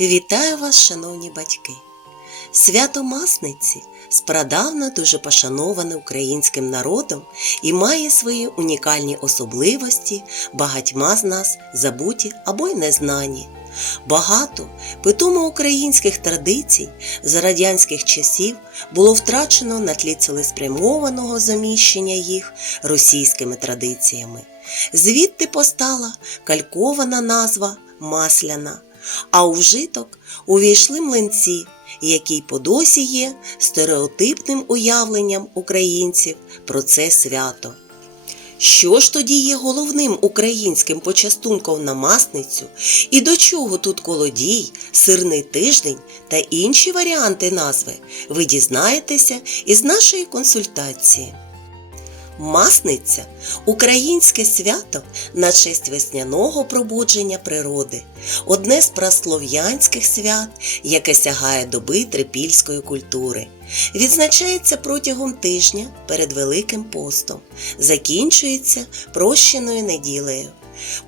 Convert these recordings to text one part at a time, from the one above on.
Вітаю вас, шановні батьки! Свято Масниці спрадавна дуже пошановане українським народом і має свої унікальні особливості, багатьма з нас забуті або й незнані. Багато питомо українських традицій за радянських часів було втрачено на тлі цілеспрямованого заміщення їх російськими традиціями. Звідти постала калькована назва масляна, а у вжиток увійшли млинці, які й по досі є стереотипним уявленням українців про це свято. Що ж тоді є головним українським почастунком на масницю і до чого тут колодій, сирний тиждень та інші варіанти назви, ви дізнаєтеся із нашої консультації. Масниця українське свято на честь весняного пробудження природи, одне з праслов'янських свят, яке сягає доби трипільської культури. Відзначається протягом тижня перед Великим постом, закінчується прощеною неділею.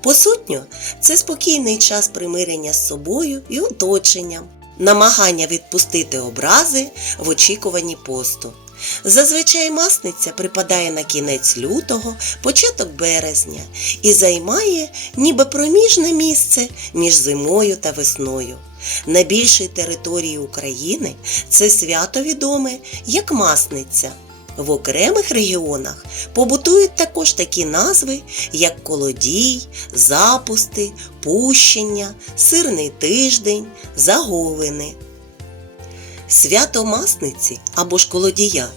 По сутню, це спокійний час примирення з собою і оточенням, намагання відпустити образи в очікуванні посту. Зазвичай масниця припадає на кінець лютого, початок березня і займає ніби проміжне місце між зимою та весною. На більшій території України це свято відоме як масниця. В окремих регіонах побутують також такі назви, як колодій, запусти, пущення, сирний тиждень, заговини. Свято Масниці або ж колодія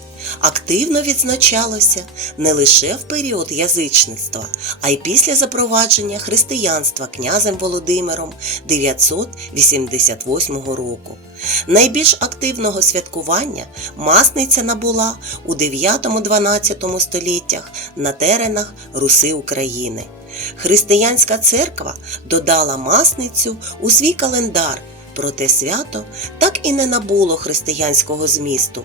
активно відзначалося не лише в період язичництва, а й після запровадження християнства князем Володимиром 988 року. Найбільш активного святкування Масниця набула у 9-12 століттях на теренах Руси України. Християнська церква додала масницю у свій календар Проте свято так і не набуло християнського змісту.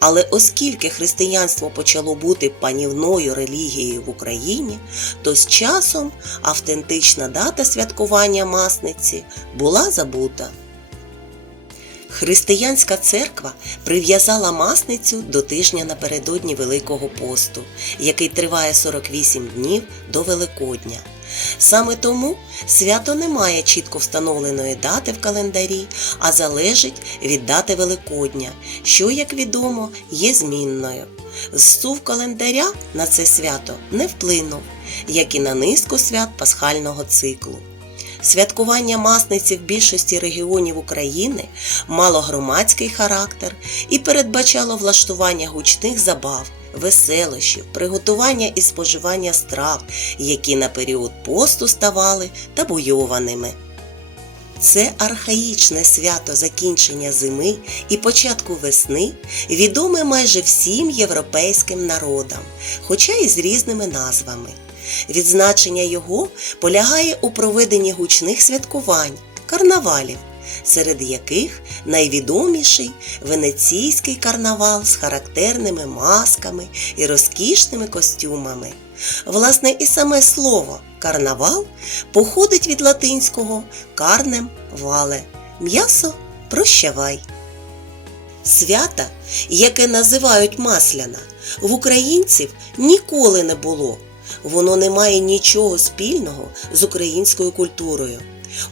Але оскільки християнство почало бути панівною релігією в Україні, то з часом автентична дата святкування масниці була забута. Християнська церква прив'язала масницю до тижня напередодні Великого посту, який триває 48 днів до Великодня. Саме тому свято не має чітко встановленої дати в календарі, а залежить від дати Великодня, що, як відомо, є змінною. Зсув календаря на це свято не вплинув, як і на низку свят пасхального циклу. Святкування масниці в більшості регіонів України мало громадський характер і передбачало влаштування гучних забав, веселощів, приготування і споживання страв, які на період посту ставали табуйованими. Це архаїчне свято закінчення зими і початку весни відоме майже всім європейським народам, хоча і з різними назвами. Відзначення його полягає у проведенні гучних святкувань, карнавалів, серед яких найвідоміший венеційський карнавал з характерними масками і розкішними костюмами. Власне, і саме слово карнавал походить від латинського карнем вале м'ясо прощавай. Свята, яке називають масляна, в українців ніколи не було. Воно не має нічого спільного з українською культурою.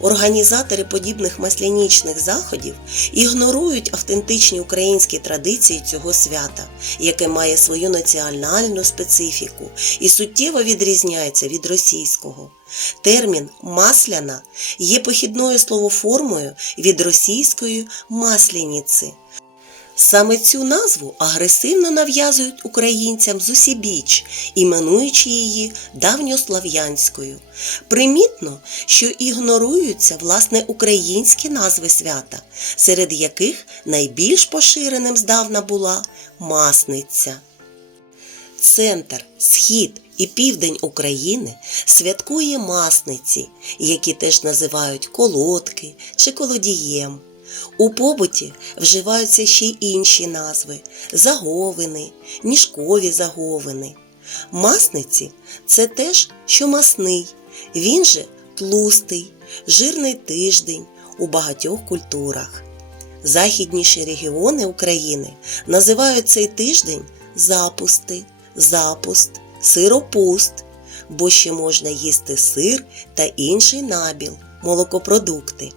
Організатори подібних маслянічних заходів ігнорують автентичні українські традиції цього свята, яке має свою національну специфіку і суттєво відрізняється від російського. Термін масляна є похідною словоформою від російської масляніці. Саме цю назву агресивно нав'язують українцям з усібіч, іменуючи її давньослав'янською. Примітно, що ігноруються власне українські назви свята, серед яких найбільш поширеним здавна була Масниця. Центр, схід і південь України святкує масниці, які теж називають колодки чи колодієм. У побуті вживаються ще й інші назви заговини, ніжкові заговини. Масниці це теж що масний, він же тлустий, жирний тиждень, у багатьох культурах. Західніші регіони України називають цей тиждень запусти, запуст, сиропуст, бо ще можна їсти сир та інший набіл, молокопродукти.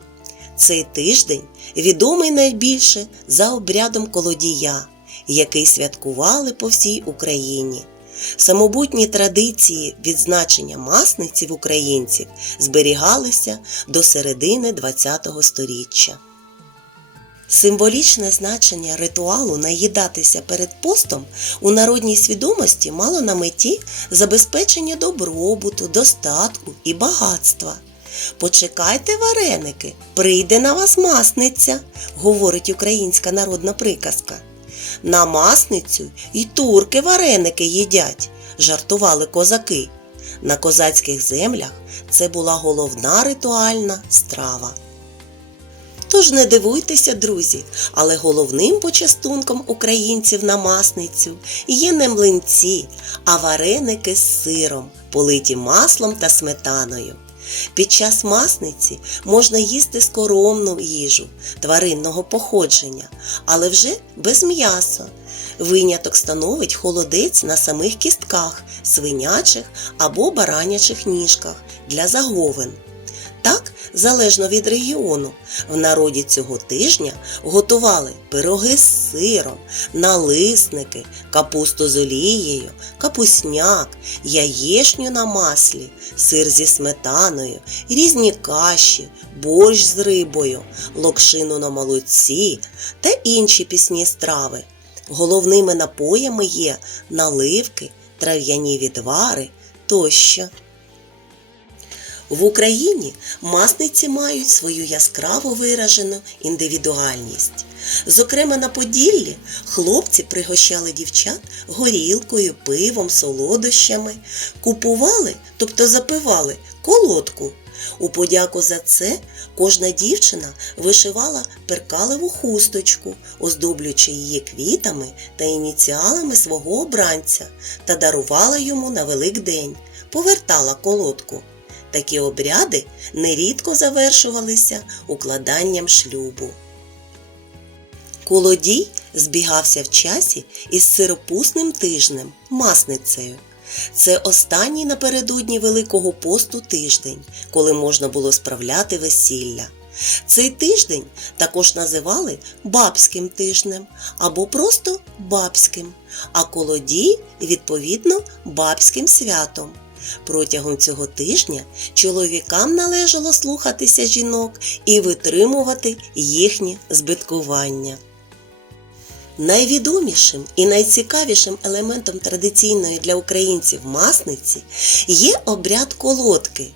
Цей тиждень відомий найбільше за обрядом колодія, який святкували по всій Україні. Самобутні традиції відзначення масниці в українців зберігалися до середини ХХ століття. Символічне значення ритуалу наїдатися перед постом у народній свідомості мало на меті забезпечення добробуту, достатку і багатства. Почекайте вареники, прийде на вас масниця, говорить українська народна приказка. На масницю й турки вареники їдять, жартували козаки. На козацьких землях це була головна ритуальна страва. Тож не дивуйтеся, друзі, але головним почастунком українців на масницю є не млинці, а вареники з сиром, политі маслом та сметаною. Під час масниці можна їсти скоромну їжу тваринного походження, але вже без м'яса. Виняток становить холодець на самих кістках, свинячих або баранячих ніжках для заговин. Так, залежно від регіону, в народі цього тижня готували пироги з сиром, налисники, капусту з олією, капусняк, яєшню на маслі, сир зі сметаною, різні каші, борщ з рибою, локшину на молоці та інші пісні страви. Головними напоями є наливки, трав'яні відвари тощо. В Україні масниці мають свою яскраво виражену індивідуальність. Зокрема, на Поділлі хлопці пригощали дівчат горілкою, пивом, солодощами, купували, тобто запивали колодку. У подяку за це кожна дівчина вишивала перкалеву хусточку, оздоблюючи її квітами та ініціалами свого обранця та дарувала йому на Великдень, повертала колодку. Такі обряди нерідко завершувалися укладанням шлюбу. Колодій збігався в часі із сиропусним тижнем, масницею. Це останній напередодні Великого посту тиждень, коли можна було справляти весілля. Цей тиждень також називали бабським тижнем або просто бабським, а колодій, відповідно, бабським святом. Протягом цього тижня чоловікам належало слухатися жінок і витримувати їхні збиткування. Найвідомішим і найцікавішим елементом традиційної для українців масниці є обряд колодки.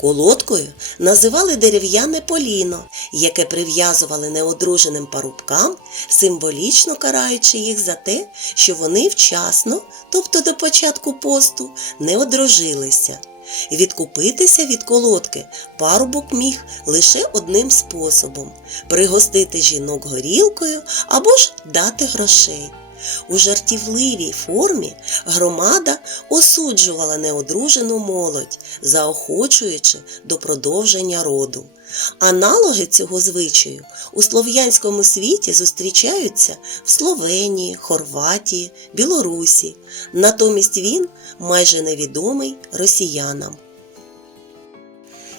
Колодкою називали дерев'яне поліно, яке прив'язували неодруженим парубкам, символічно караючи їх за те, що вони вчасно, тобто до початку посту, не одружилися. Відкупитися від колодки парубок міг лише одним способом пригостити жінок горілкою або ж дати грошей. У жартівливій формі громада осуджувала неодружену молодь, заохочуючи до продовження роду. Аналоги цього звичаю у слов'янському світі зустрічаються в Словенії, Хорватії, Білорусі. Натомість він майже невідомий росіянам.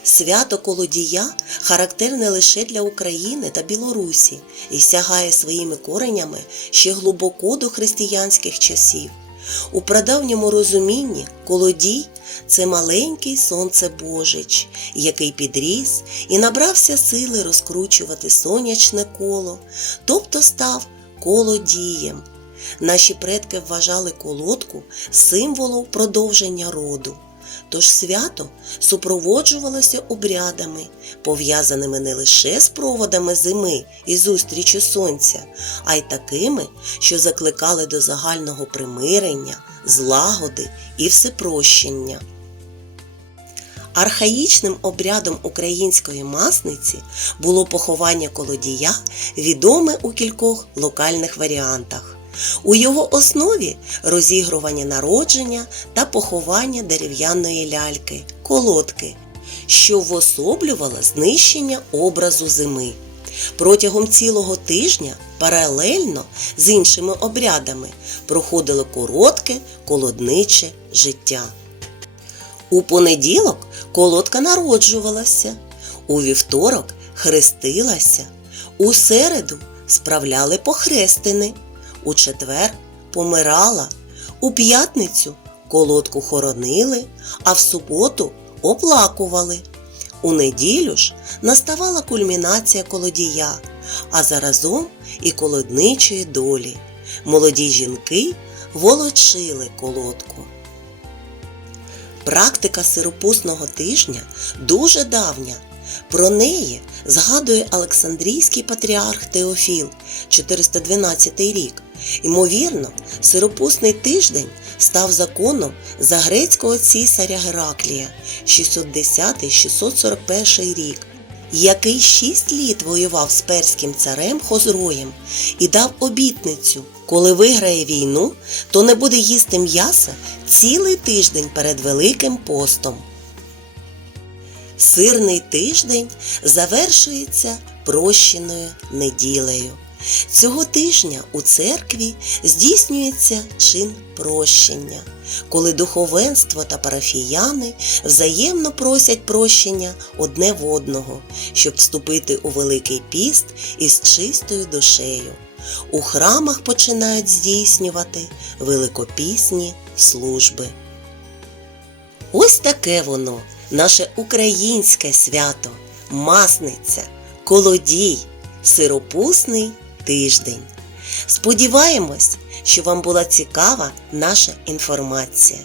Свято Колодія характерне лише для України та Білорусі і сягає своїми коренями ще глибоко до християнських часів. У прадавньому розумінні колодій це маленький сонцебожич, який підріс і набрався сили розкручувати сонячне коло, тобто став колодієм. Наші предки вважали колодку символом продовження роду. Тож свято супроводжувалося обрядами, пов'язаними не лише з проводами зими і зустрічю сонця, а й такими, що закликали до загального примирення, злагоди і всепрощення. Архаїчним обрядом української масниці було поховання колодія, відоме у кількох локальних варіантах. У його основі розігрування народження та поховання дерев'яної ляльки, колодки, що вособлювала знищення образу зими. Протягом цілого тижня паралельно з іншими обрядами проходило коротке колодниче життя. У понеділок колодка народжувалася, у вівторок хрестилася, у середу справляли похрестини, у четвер помирала, у п'ятницю колодку хоронили, а в суботу оплакували. У неділю ж наставала кульмінація колодія, а заразом і колодничої долі. Молоді жінки волочили колодку. Практика сиропусного тижня дуже давня. Про неї згадує Олександрійський патріарх Теофіл 412 рік. Ймовірно, сиропусний тиждень став законом за грецького цісаря Гераклія 610-641 рік, який шість літ воював з перським царем Хозроєм і дав обітницю, коли виграє війну, то не буде їсти м'яса цілий тиждень перед Великим постом. Сирний тиждень завершується прощеною неділею. Цього тижня у церкві здійснюється чин прощення, коли духовенство та парафіяни взаємно просять прощення одне в одного, щоб вступити у Великий піст із чистою душею. У храмах починають здійснювати великопісні служби. Ось таке воно, наше українське свято, масниця, колодій, сиропусний тиждень. Сподіваємось, що вам була цікава наша інформація.